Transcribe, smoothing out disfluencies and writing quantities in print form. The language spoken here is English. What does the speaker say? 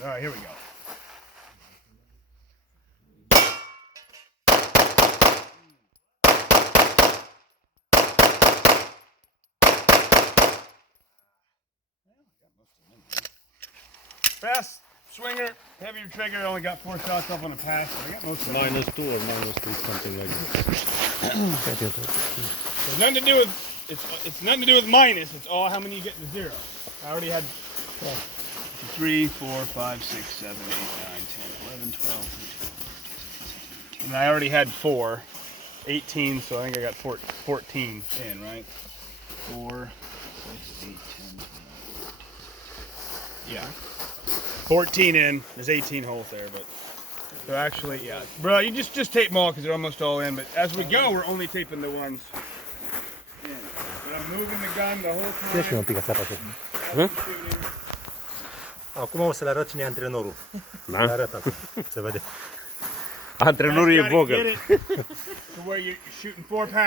All right, here we go. Fast swinger, heavier trigger. Only got 4 shots off on a pass. So I got most of them. -2 or -3, something like that. It's nothing to do with it's nothing to do with minus. It's all how many you get to 0. I already had 3, 4, 5, 6, 7, 8, 9, 10, 11, 12, 13, 14, 15, 16, 17, 18. And I already had 4, 18. So I think I got 14 in, right? 4, 6, 8, 10, 12, 13, 14. Yeah. 14 in. There's 18 holes there, but so actually, yeah, bro, you just tape them all because they're almost all in. But as we go, we're only taping the ones in. But I'm moving the gun the whole time. Ieși un pic asta face. Acum o să le arăt cine e antrenorul. Da? Le arăt acum, se vede. Antrenorul e Guys gotta Vogel. get it to where you're shooting 4 pounds.